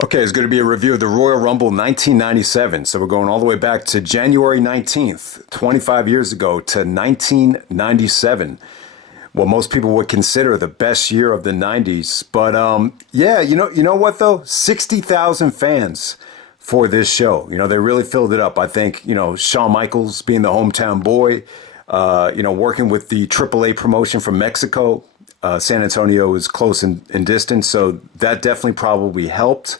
Okay, it's going to be a review of the Royal Rumble 1997. So we're going all the way back to January 19th, 25 years ago, to 1997. What most people would consider the best year of the 90s. But yeah, you know what though? 60,000 fans for this show. They really filled it up. I think, Shawn Michaels being the hometown boy, working with the AAA promotion from Mexico. San Antonio is close in distance, so that definitely probably helped.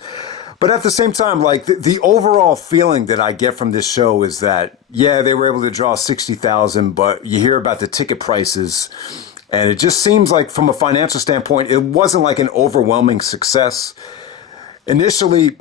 But at the same time, like the overall feeling that I get from this show is that, yeah, they were able to draw 60,000, but you hear about the ticket prices, and it just seems like from a financial standpoint, it wasn't like an overwhelming success. Initially,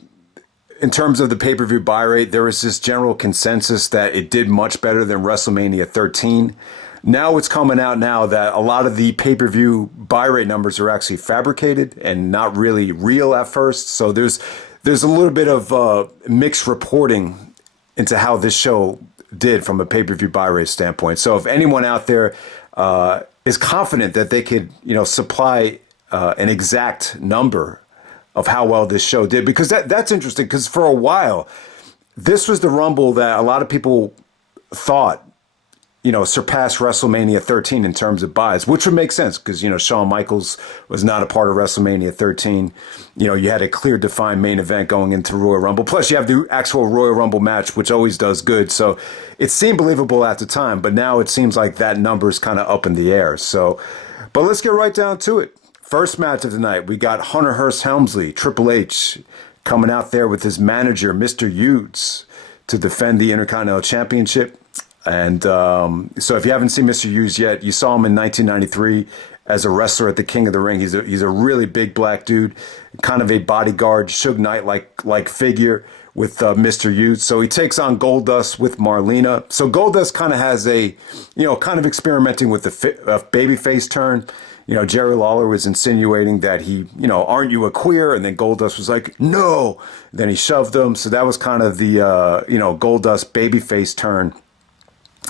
in terms of the pay-per-view buy rate, there was this general consensus that it did much better than WrestleMania 13. Now it's coming out now that a lot of the pay-per-view buy rate numbers are actually fabricated and not really real at first. So there's a little bit of mixed reporting into how this show did from a pay-per-view buy rate standpoint. So if anyone out there is confident that they could, supply an exact number of how well this show did, because that's interesting, because for a while, this was the Rumble that a lot of people thought surpassed WrestleMania 13 in terms of buys, which would make sense because, Shawn Michaels was not a part of WrestleMania 13. You had a clear defined main event going into Royal Rumble. Plus you have the actual Royal Rumble match, which always does good. So it seemed believable at the time, but now it seems like that number is kind of up in the air. So, but let's get right down to it. First match of the night, we got Hunter Hearst Helmsley, Triple H, coming out there with his manager, Mr. Hughes, to defend the Intercontinental Championship. And so if you haven't seen Mr. Hughes yet, you saw him in 1993 as a wrestler at the King of the Ring. He's a really big black dude, kind of a bodyguard, Suge Knight like figure with Mr. Hughes. So he takes on Goldust with Marlena. So Goldust kind of has kind of experimenting with the babyface turn. Jerry Lawler was insinuating that he, aren't you a queer? And then Goldust was like, no. Then he shoved him. So that was kind of the, Goldust babyface turn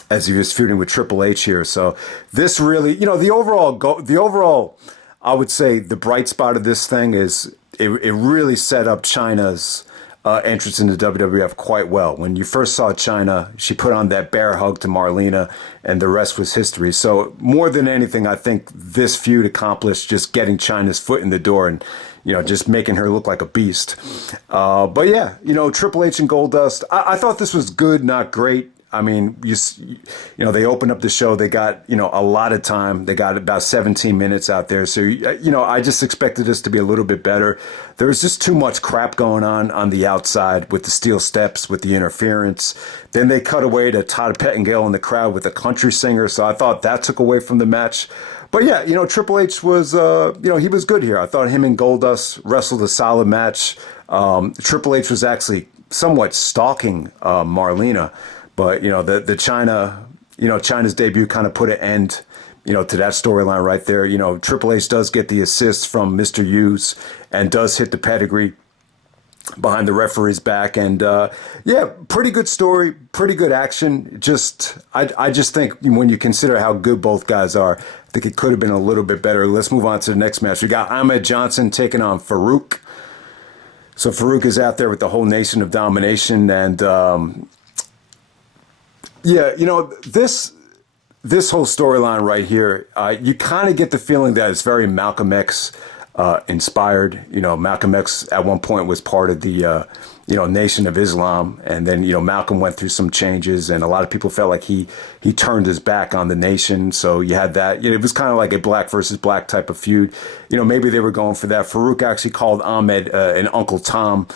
as he was feuding with Triple H here. So this really, the overall, I would say the bright spot of this thing is it really set up Chyna's entrance into WWF quite well. When you first saw Chyna, she put on that bear hug to Marlena, and the rest was history. So more than anything, I think this feud accomplished just getting Chyna's foot in the door and, just making her look like a beast. But yeah, Triple H and Goldust, I thought this was good, not great. I mean, they opened up the show. They got, a lot of time. They got about 17 minutes out there. So, I just expected this to be a little bit better. There was just too much crap going on the outside with the steel steps, with the interference. Then they cut away to Todd Pettengill in the crowd with a country singer. So I thought that took away from the match. But yeah, Triple H was, he was good here. I thought him and Goldust wrestled a solid match. Triple H was actually somewhat stalking Marlena. But, the Chyna's debut kind of put an end, to that storyline right there. Triple H does get the assist from Mr. Hughes and does hit the pedigree behind the referee's back. And, yeah, pretty good story, pretty good action. I just think when you consider how good both guys are, I think it could have been a little bit better. Let's move on to the next match. We got Ahmed Johnson taking on Farooq. So Farooq is out there with the whole Nation of Domination, and, yeah, this whole storyline right here, you kind of get the feeling that it's very Malcolm X inspired. Malcolm X at one point was part of the, Nation of Islam. And then, Malcolm went through some changes, and a lot of people felt like he turned his back on the nation. So you had that. It was kind of like a black versus black type of feud. Maybe they were going for that. Farooq actually called Ahmed an Uncle Tom.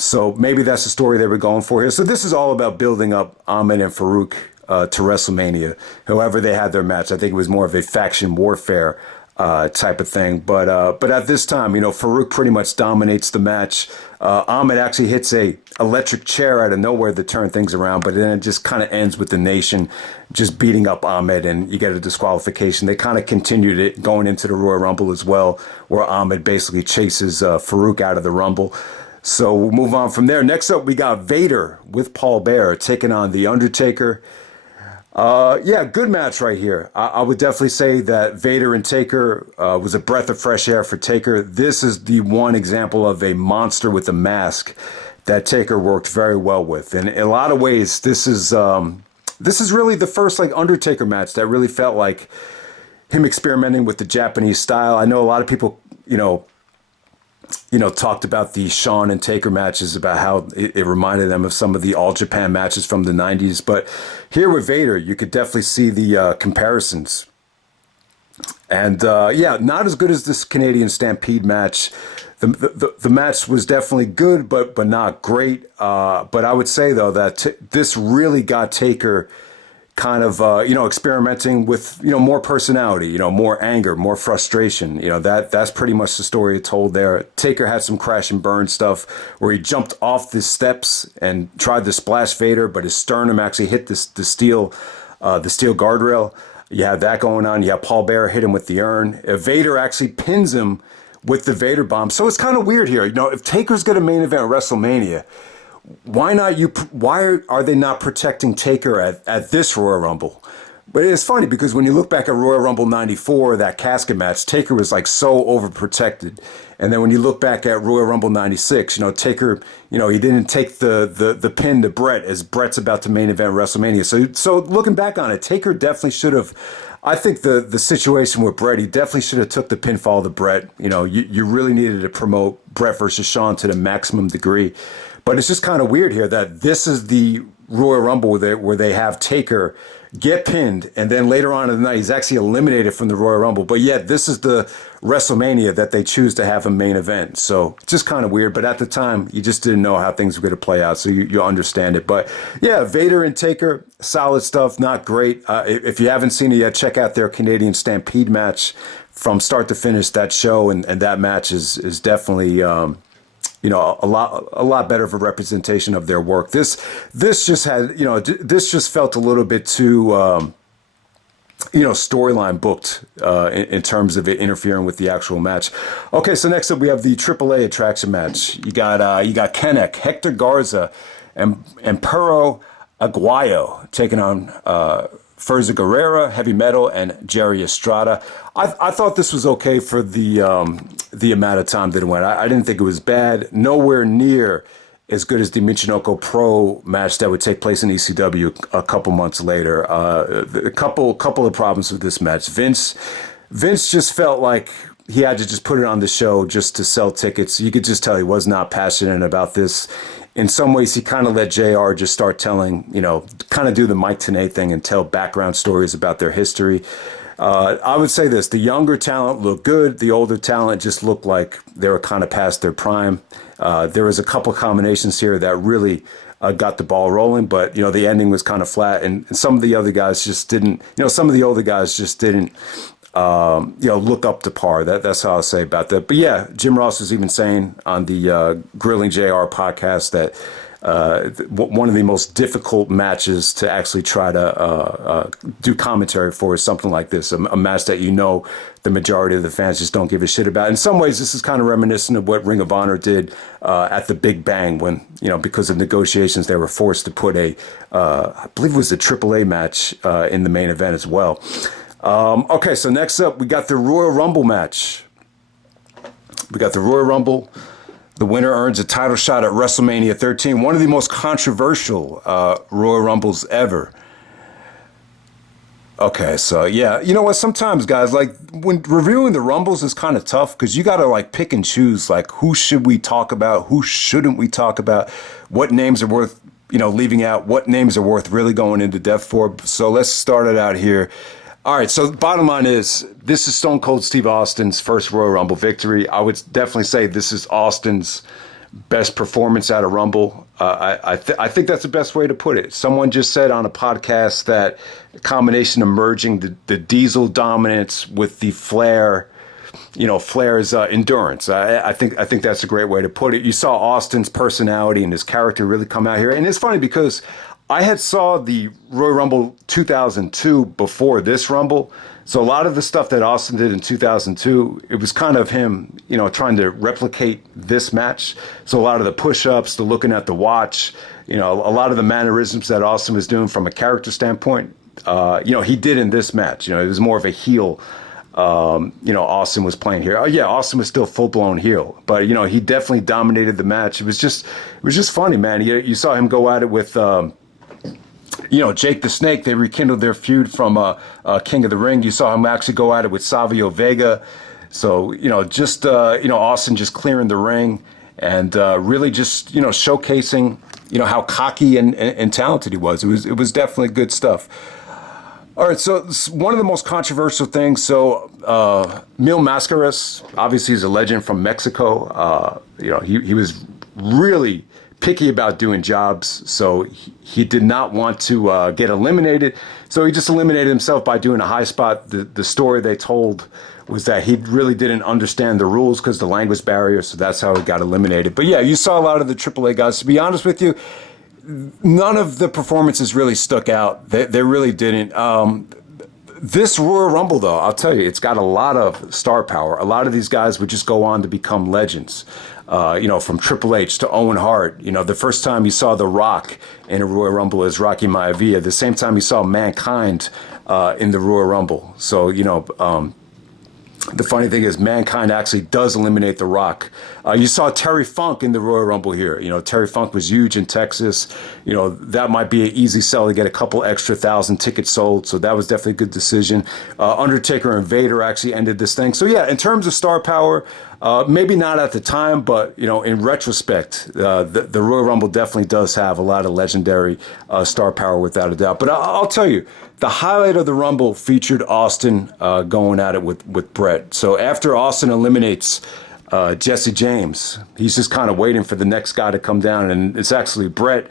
So maybe that's the story they were going for here. So this is all about building up Ahmed and Farooq to WrestleMania. However they had their match, I think it was more of a faction warfare type of thing. But at this time, Farooq pretty much dominates the match. Ahmed actually hits a electric chair out of nowhere to turn things around, but then it just kind of ends with the Nation just beating up Ahmed, and you get a disqualification. They kind of continued it going into the Royal Rumble as well, where Ahmed basically chases Farooq out of the Rumble. So we'll move on from there. Next up, we got Vader with Paul Bearer taking on The Undertaker. Yeah, good match right here. I would definitely say that Vader and Taker was a breath of fresh air for Taker. This is the one example of a monster with a mask that Taker worked very well with. And in a lot of ways, this is really the first like Undertaker match that really felt like him experimenting with the Japanese style. I know a lot of people, talked about the Shawn and Taker matches, about how it reminded them of some of the All Japan matches from the 90s. But here with Vader, you could definitely see the comparisons. And yeah, not as good as this Canadian Stampede match. The match was definitely good, but not great. But I would say, though, that this really got Taker kind of, experimenting with, more personality, more anger, more frustration. That's pretty much the story it told there. Taker had some crash and burn stuff where he jumped off the steps and tried to splash Vader, but his sternum actually hit the steel guardrail. You have that going on. You have Paul Bearer hit him with the urn. Vader actually pins him with the Vader bomb. So it's kind of weird here. If Taker's going to main event WrestleMania, why are they not protecting Taker at this Royal Rumble? But it's funny because when you look back at Royal Rumble 94, that casket match, Taker was like so overprotected. And then when you look back at Royal Rumble 96, Taker, he didn't take the pin to Brett as Brett's about to main event WrestleMania. So looking back on it, Taker definitely should have, I think the situation with Brett, he definitely should have took the pinfall to Brett. You really needed to promote Brett versus Shawn to the maximum degree. But it's just kind of weird here that this is the Royal Rumble where they have Taker get pinned, and then later on in the night, he's actually eliminated from the Royal Rumble. But yet, this is the WrestleMania that they choose to have a main event. So just kind of weird. But at the time, you just didn't know how things were going to play out. So you understand it. But yeah, Vader and Taker, solid stuff, not great. If you haven't seen it yet, check out their Canadian Stampede match from start to finish. That show and that match is definitely a lot better of a representation of their work. This just had, this just felt a little bit too, storyline booked in terms of it interfering with the actual match. Okay, so next up we have the AAA attraction match. You got Canek, Hector Garza, and Perro Aguayo taking on Fuerza Guerrera, Heavy Metal, and Jerry Estrada. I thought this was okay for the amount of time that it went. I didn't think it was bad. Nowhere near as good as the Michinoku Pro match that would take place in ECW a couple months later. A couple of problems with this match. Vince just felt like he had to just put it on the show just to sell tickets. You could just tell he was not passionate about this. In some ways, he kind of let JR just start telling, kind of do the Mike Tenay thing and tell background stories about their history. I would say this, the younger talent looked good. The older talent just looked like they were kind of past their prime. There was a couple combinations here that really got the ball rolling, but, the ending was kind of flat. And some of the other guys just didn't, some of the older guys just didn't, look up to par. That's how I'll say about that. But yeah, Jim Ross was even saying on the Grilling JR podcast that one of the most difficult matches to actually try to do commentary for is something like this, a match that the majority of the fans just don't give a shit about. In some ways, this is kind of reminiscent of what Ring of Honor did at the Big Bang when, because of negotiations, they were forced to put I believe it was a AAA match in the main event as well. Okay, so next up, we got the Royal Rumble match. We got the Royal Rumble. The winner earns a title shot at WrestleMania 13, one of the most controversial Royal Rumbles ever. Okay, so yeah, you know what? Sometimes, guys, like when reviewing the Rumbles is kind of tough because you got to like pick and choose, like who should we talk about, who shouldn't we talk about, what names are worth, leaving out, what names are worth really going into depth for. So let's start it out here. All right, so bottom line is this is Stone Cold Steve Austin's first Royal Rumble victory. I would definitely say this is Austin's best performance at a Rumble. I think that's the best way to put it. Someone just said on a podcast that a combination of merging the Diesel dominance with the Flair, Flair's endurance. I think that's a great way to put it. You saw Austin's personality and his character really come out here. And it's funny because I had saw the Royal Rumble 2002 before this Rumble. So a lot of the stuff that Austin did in 2002, it was kind of him, trying to replicate this match. So a lot of the push-ups, the looking at the watch, a lot of the mannerisms that Austin was doing from a character standpoint, he did in this match. It was more of a heel. Austin was playing here. Oh yeah, Austin was still full blown heel, but he definitely dominated the match. It was just funny, man. You saw him go at it with, Jake the Snake. They rekindled their feud from King of the Ring. You saw him actually go at it with Savio Vega. So Austin just clearing the ring and really just showcasing how cocky and talented he was. It was definitely good stuff. All right, so one of the most controversial things. So Mil Mascaras, obviously, is a legend from Mexico. He was really picky about doing jobs, so he did not want to get eliminated. So he just eliminated himself by doing a high spot. The story they told was that he really didn't understand the rules because the language barrier, so that's how he got eliminated. But yeah, you saw a lot of the AAA guys. To be honest with you, none of the performances really stuck out. They really didn't. This Royal Rumble, though, I'll tell you, it's got a lot of star power. A lot of these guys would just go on to become legends. From Triple H to Owen Hart. The first time you saw The Rock in a Royal Rumble is Rocky Maivia. The same time you saw Mankind in the Royal Rumble. So, the funny thing is, Mankind actually does eliminate The Rock. You saw Terry Funk in the Royal Rumble here. Terry Funk was huge in Texas. That might be an easy sell to get a couple extra 1,000 tickets sold. So that was definitely a good decision. Undertaker and Vader actually ended this thing. So yeah, in terms of star power, maybe not at the time, but in retrospect, the Royal Rumble definitely does have a lot of legendary star power without a doubt. But I'll tell you, the highlight of the Rumble featured Austin going at it with Brett. So after Austin eliminates Jesse James, he's just kind of waiting for the next guy to come down, and it's actually Brett.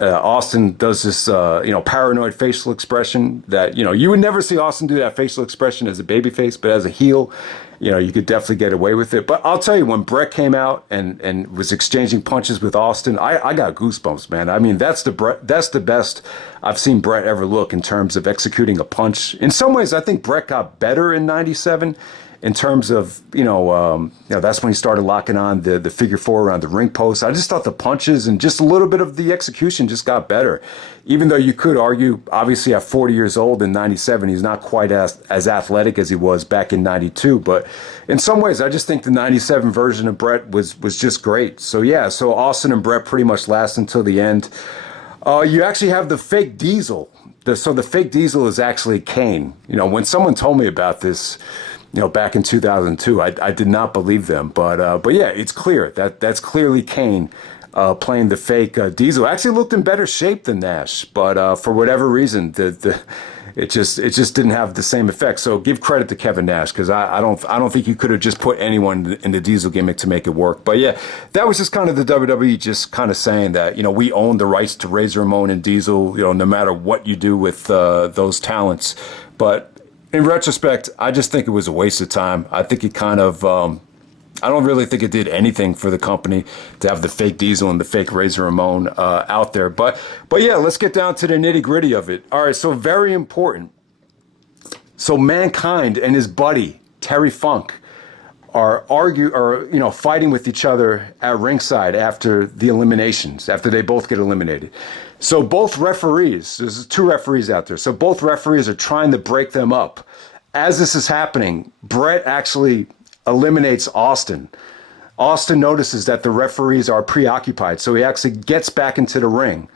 Austin does this, paranoid facial expression that, you would never see Austin do that facial expression as a babyface, but as a heel, you could definitely get away with it. But I'll tell you, when Brett came out and was exchanging punches with Austin, I got goosebumps, man. I mean, that's the best I've seen Brett ever look in terms of executing a punch. In some ways, I think Brett got better in '97. In terms of, that's when he started locking on the figure four around the ring post. I just thought the punches and just a little bit of the execution just got better. Even though you could argue, obviously at 40 years old in '97, he's not quite as athletic as he was back in '92. But in some ways, I just think the '97 version of Brett was just great. So yeah, so Austin and Brett pretty much last until the end. You actually have the fake Diesel. So the fake Diesel is actually Kane. When someone told me about this, back in 2002, I did not believe them, but yeah, it's clear that's clearly Kane playing the fake Diesel. Actually looked in better shape than Nash, but for whatever reason, it just didn't have the same effect. So give credit to Kevin Nash, because I don't think you could have just put anyone in the Diesel gimmick to make it work. But yeah, that was just kind of the WWE just kind of saying that we own the rights to Razor Ramon and Diesel, no matter what you do with those talents, but. In retrospect, I just think it was a waste of time. I think it kind of, I don't really think it did anything for the company to have the fake Diesel and the fake Razor Ramon out there. But yeah, let's get down to the nitty gritty of it. All right, so very important. So Mankind and his buddy, Terry Funk, are fighting with each other at ringside after the eliminations, after they both get eliminated. So both referees, there's two referees out there, so both referees are trying to break them up. As this is happening, Brett actually eliminates Austin. Austin notices that the referees are preoccupied, so he actually gets back into the ring.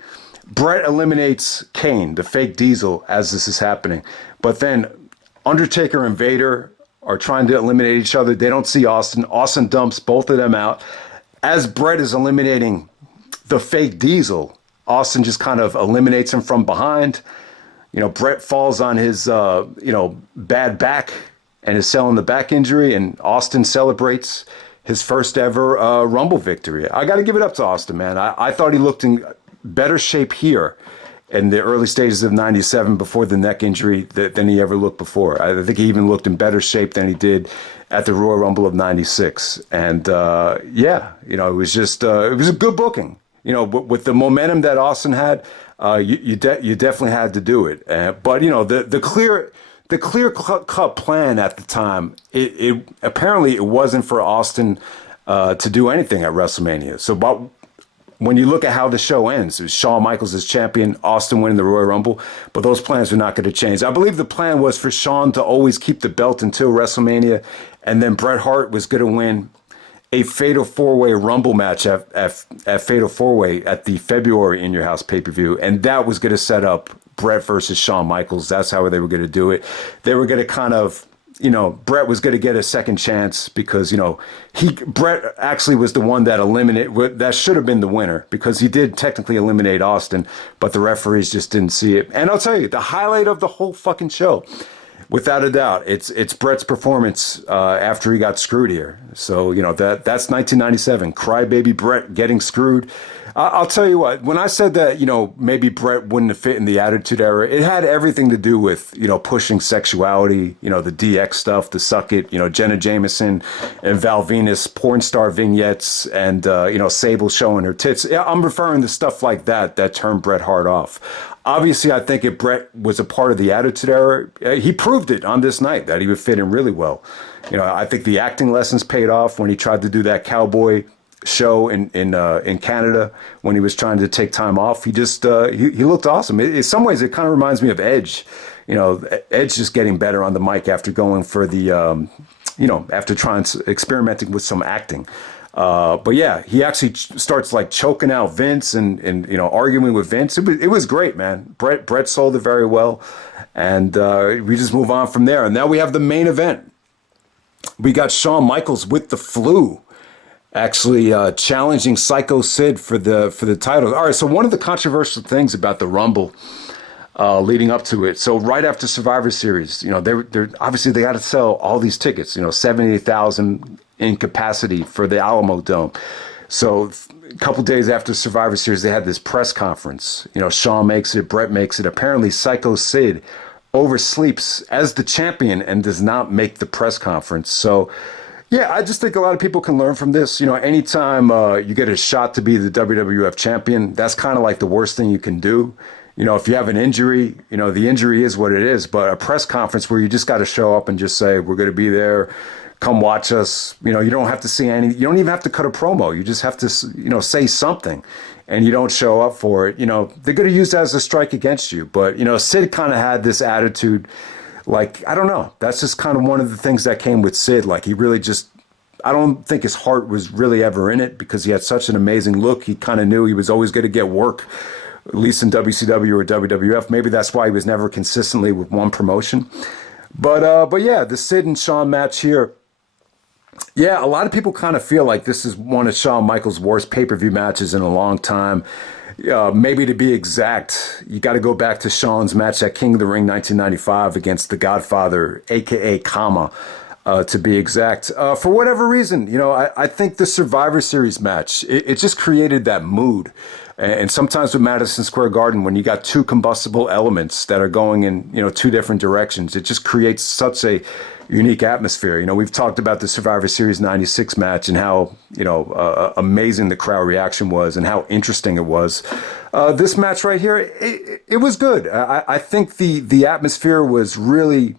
Brett eliminates Kane, the fake Diesel, as this is happening. But then Undertaker and Vader are trying to eliminate each other. They don't see Austin. Austin dumps both of them out. As Brett is eliminating the fake Diesel, Austin just kind of eliminates him from behind. Brett falls on his, bad back and is selling the back injury, and Austin celebrates his first ever Rumble victory. I got to give it up to Austin, man. I thought he looked in better shape here in the early stages of '97 before the neck injury than he ever looked before. I think he even looked in better shape than he did at the Royal Rumble of '96. And it was just, it was a good booking. With the momentum that Austin had, you definitely had to do it. But the clear cut plan at the time, it apparently it wasn't for Austin to do anything at WrestleMania. So, but when you look at how the show ends, it's Shawn Michaels as champion, Austin winning the Royal Rumble, but those plans are not going to change. I believe the plan was for Shawn to always keep the belt until WrestleMania, and then Bret Hart was going to win a Fatal 4-Way Rumble match at Fatal 4-Way at the February In Your House pay-per-view, and that was going to set up Bret versus Shawn Michaels. That's how they were going to do it. They were going to kind of, Bret was going to get a second chance because, Bret actually was the one that should have been the winner because he did technically eliminate Austin, but the referees just didn't see it. And I'll tell you, the highlight of the whole fucking show, without a doubt, it's Bret's performance after he got screwed here. So, that's 1997. Crybaby Bret getting screwed. I'll tell you what, when I said that, maybe Bret wouldn't have fit in the Attitude Era, it had everything to do with, pushing sexuality, the DX stuff, the Suck It, Jenna Jameson and Val Venus porn star vignettes and, Sable showing her tits. I'm referring to stuff like that turned Bret Hart off. Obviously, I think if Bret was a part of the Attitude Era, he proved it on this night that he would fit in really well. I think the acting lessons paid off when he tried to do that cowboy show in Canada when he was trying to take time off. He just he looked awesome. In some ways, it kind of reminds me of Edge. Edge just getting better on the mic after going for the after experimenting with some acting. But yeah, he actually starts like choking out Vince and arguing with Vince. It was great, man. Bret sold it very well, and we just move on from there. And now we have the main event. We got Shawn Michaels with the flu, actually challenging Psycho Sid for the title. All right, so one of the controversial things about the Rumble leading up to it. So right after Survivor Series, they're obviously they got to sell all these tickets. 70,000 in capacity for the Alamo Dome. So a couple days after Survivor Series, they had this press conference. Shawn makes it, Bret makes it. Apparently, Psycho Sid oversleeps as the champion and does not make the press conference. So, yeah, I just think a lot of people can learn from this. Anytime you get a shot to be the WWF champion, that's kind of like the worst thing you can do. If you have an injury, the injury is what it is. But a press conference where you just got to show up and just say, we're going to be there. Come watch us. You don't have to see any. You don't even have to cut a promo. You just have to, say something, and you don't show up for it. They're going to use that as a strike against you. But Sid kind of had this attitude, like I don't know. That's just kind of one of the things that came with Sid. Like he really just, I don't think his heart was really ever in it because he had such an amazing look. He kind of knew he was always going to get work, at least in WCW or WWF. Maybe that's why he was never consistently with one promotion. But yeah, the Sid and Shawn match here. Yeah, a lot of people kind of feel like this is one of Shawn Michaels' worst pay-per-view matches in a long time. Maybe to be exact, you got to go back to Shawn's match at King of the Ring 1995 against The Godfather, a.k.a. Kama, to be exact. For whatever reason, I think the Survivor Series match, it just created that mood. And sometimes with Madison Square Garden, when you got two combustible elements that are going in, two different directions, it just creates such a unique atmosphere. We've talked about the Survivor Series 96 match and how, amazing the crowd reaction was and how interesting it was. This match right here, it was good. I think the atmosphere was really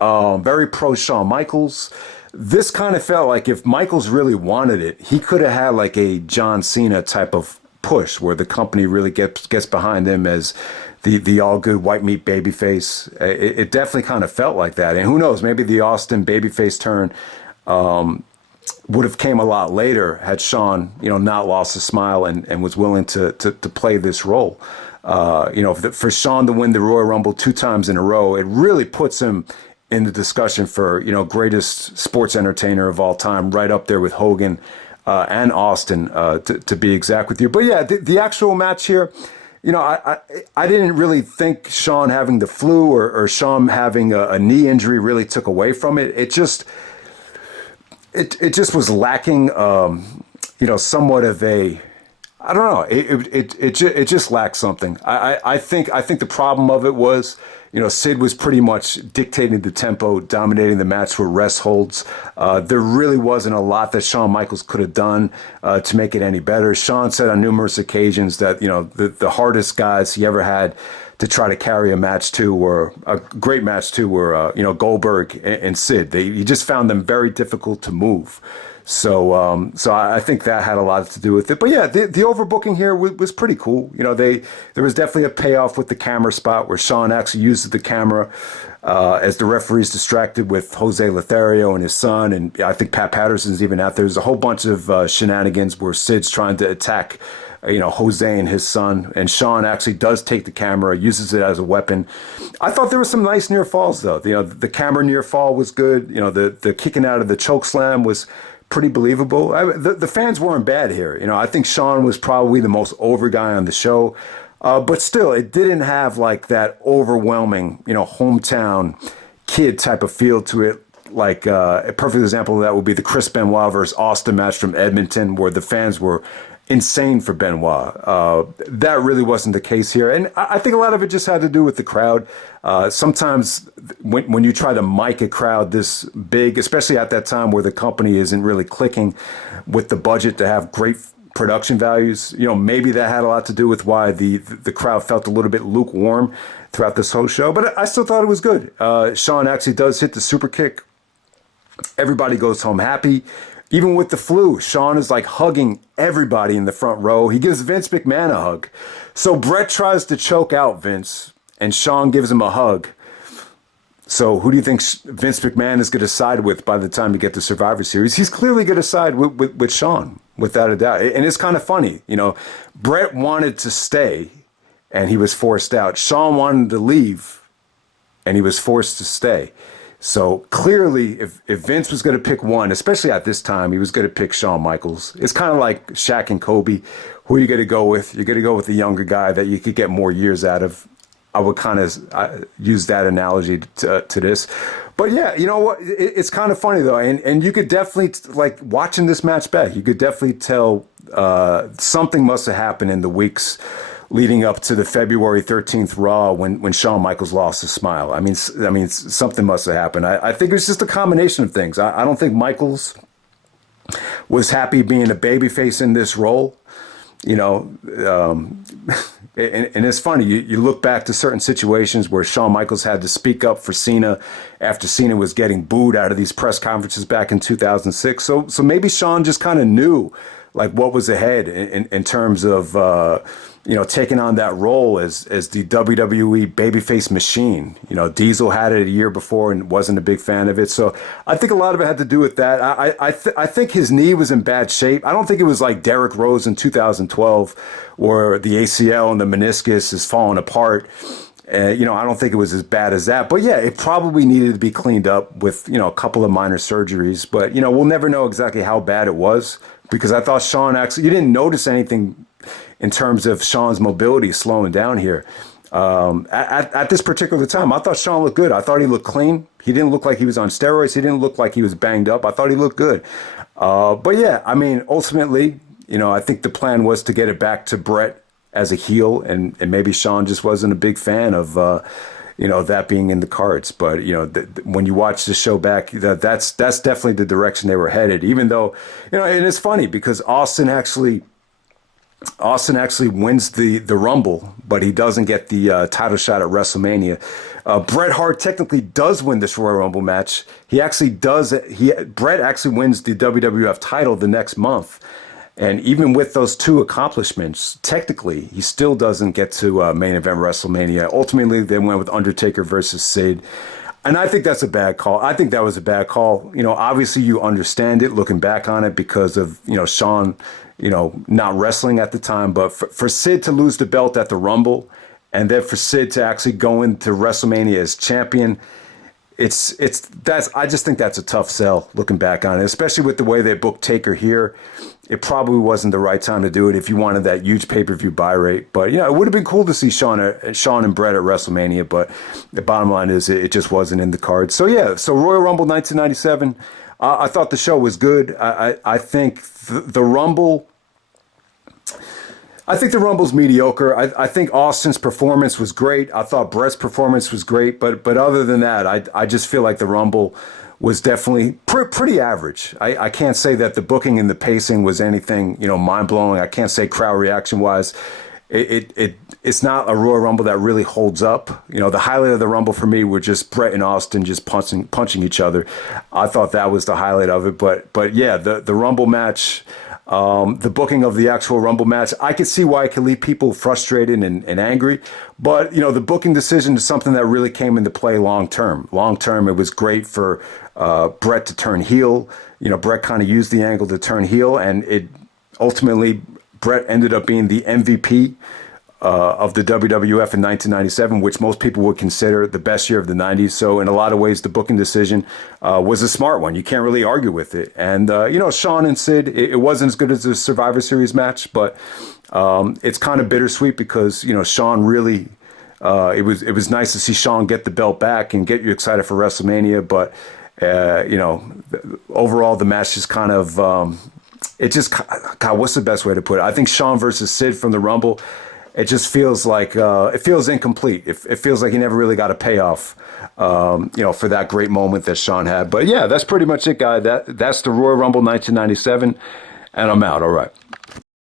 very pro Shawn Michaels. This kind of felt like if Michaels really wanted it, he could have had like a John Cena type of push where the company really gets behind him as the all good white meat babyface. It definitely kind of felt like that. And who knows, maybe the Austin babyface turn would have came a lot later had Shawn, not lost his smile and was willing to play this role. For Shawn to win the Royal Rumble 2 times in a row, it really puts him in the discussion for, greatest sports entertainer of all time, right up there with Hogan and Austin, to be exact with you. But yeah, the actual match here, I didn't really think Shawn having the flu or Shawn having a knee injury really took away from it. It just was lacking, somewhat of a, I don't know. It just lacked something. I think the problem of it was, Sid was pretty much dictating the tempo, dominating the match with rest holds. There really wasn't a lot that Shawn Michaels could have done to make it any better. Shawn said on numerous occasions that, the hardest guys he ever had to try to carry a match to were a great match to were, Goldberg and Sid. He just found them very difficult to move. So I think that had a lot to do with it. But yeah, the overbooking here was pretty cool. You know, there was definitely a payoff with the camera spot where Shawn actually uses the camera as the referee's distracted with Jose Lothario and his son. And I think Pat Patterson's even out there. There's a whole bunch of shenanigans where Sid's trying to attack, Jose and his son. And Shawn actually does take the camera, uses it as a weapon. I thought there were some nice near falls, though. The camera near fall was good. The kicking out of the choke slam was pretty believable. The fans weren't bad here. I think Shawn was probably the most over guy on the show. But still, it didn't have like that overwhelming, hometown kid type of feel to it. Like a perfect example of that would be the Chris Benoit versus Austin match from Edmonton, where the fans were insane for Benoit. That really wasn't the case here. And I think a lot of it just had to do with the crowd. Sometimes when you try to mic a crowd this big, especially at that time where the company isn't really clicking with the budget to have great production values, maybe that had a lot to do with why the crowd felt a little bit lukewarm throughout this whole show. But I still thought it was good. Shawn actually does hit the super kick. Everybody goes home happy. Even with the flu, Shawn is like hugging everybody in the front row. He gives Vince McMahon a hug. So Brett tries to choke out Vince, and Shawn gives him a hug. So who do you think Vince McMahon is going to side with by the time you get to Survivor Series? He's clearly going to side with Shawn, without a doubt. And it's kind of funny. Brett wanted to stay, and he was forced out. Shawn wanted to leave, and he was forced to stay. So clearly, if Vince was going to pick one, especially at this time, he was going to pick Shawn Michaels. It's kind of like Shaq and Kobe. Who are you going to go with? You're going to go with the younger guy that you could get more years out of. I would kind of use that analogy to this. But yeah, you know what? It's kind of funny, though. And you could definitely, like, watching this match back, you could definitely tell something must have happened in the weeks leading up to the February 13th Raw when Shawn Michaels lost his smile. I mean, something must have happened. I think it was just a combination of things. I don't think Michaels was happy being a babyface in this role. And it's funny, you look back to certain situations where Shawn Michaels had to speak up for Cena after Cena was getting booed out of these press conferences back in 2006. So maybe Shawn just kind of knew like what was ahead in terms of taking on that role as the WWE babyface machine. Diesel had it a year before and wasn't a big fan of it. So I think a lot of it had to do with that. I think his knee was in bad shape. I don't think it was like Derrick Rose in 2012 where the ACL and the meniscus is falling apart. I don't think it was as bad as that. But yeah, it probably needed to be cleaned up with, a couple of minor surgeries. But, we'll never know exactly how bad it was because I thought Shawn actually, you didn't notice anything in terms of Shawn's mobility slowing down here. At this particular time, I thought Shawn looked good. I thought he looked clean. He didn't look like he was on steroids. He didn't look like he was banged up. I thought he looked good. But yeah, I mean, ultimately, I think the plan was to get it back to Brett as a heel, and maybe Shawn just wasn't a big fan of, that being in the cards. But, when you watch the show back, that's definitely the direction they were headed, even though, and it's funny because Austin actually wins the Rumble, but he doesn't get the title shot at WrestleMania. Bret Hart technically does win this Royal Rumble match. He actually does. Bret actually wins the WWF title the next month. And even with those two accomplishments, technically, he still doesn't get to main event WrestleMania. Ultimately, they went with Undertaker versus Sid. And I think that's a bad call. I think that was a bad call. Obviously you understand it looking back on it because of, Shawn, not wrestling at the time. But for Sid to lose the belt at the Rumble and then for Sid to actually go into WrestleMania as champion, I just think that's a tough sell looking back on it, especially with the way they booked Taker here. It probably wasn't the right time to do it if you wanted that huge pay-per-view buy rate. But, it would have been cool to see Shawn and Bret at WrestleMania, but the bottom line is it just wasn't in the cards. So, yeah, Royal Rumble 1997, I thought the show was good. I think the Rumble... I think the Rumble's mediocre. I think Austin's performance was great. I thought Bret's performance was great. But other than that, I just feel like the Rumble was definitely pretty average. I can't say that the booking and the pacing was anything, mind-blowing. I can't say crowd reaction-wise it's not a Royal Rumble that really holds up. You know, the highlight of the Rumble for me were just Bret and Austin just punching each other. I thought that was the highlight of it. But yeah, the Rumble match, the booking of the actual Rumble match, I could see why it could leave people frustrated and angry. But, you know, the booking decision is something that really came into play long term. Long term, it was great for Bret to turn heel. You know, Bret kind of used the angle to turn heel, and it ultimately, Bret ended up being the MVP of the WWF in 1997, which most people would consider the best year of the 90s. So in a lot of ways, the booking decision was a smart one. You can't really argue with it. And, you know, Shawn and Sid, it wasn't as good as the Survivor Series match, but it's kind of bittersweet because, you know, Shawn really, it was nice to see Shawn get the belt back and get you excited for WrestleMania. But, you know, overall, the match just kind of, it just, God, what's the best way to put it? I think Shawn versus Sid from the Rumble, it just feels like, it feels incomplete. It feels like he never really got a payoff, you know, for that great moment that Shawn had. But yeah, that's pretty much it, guy. That's the Royal Rumble 1997, and I'm out. All right.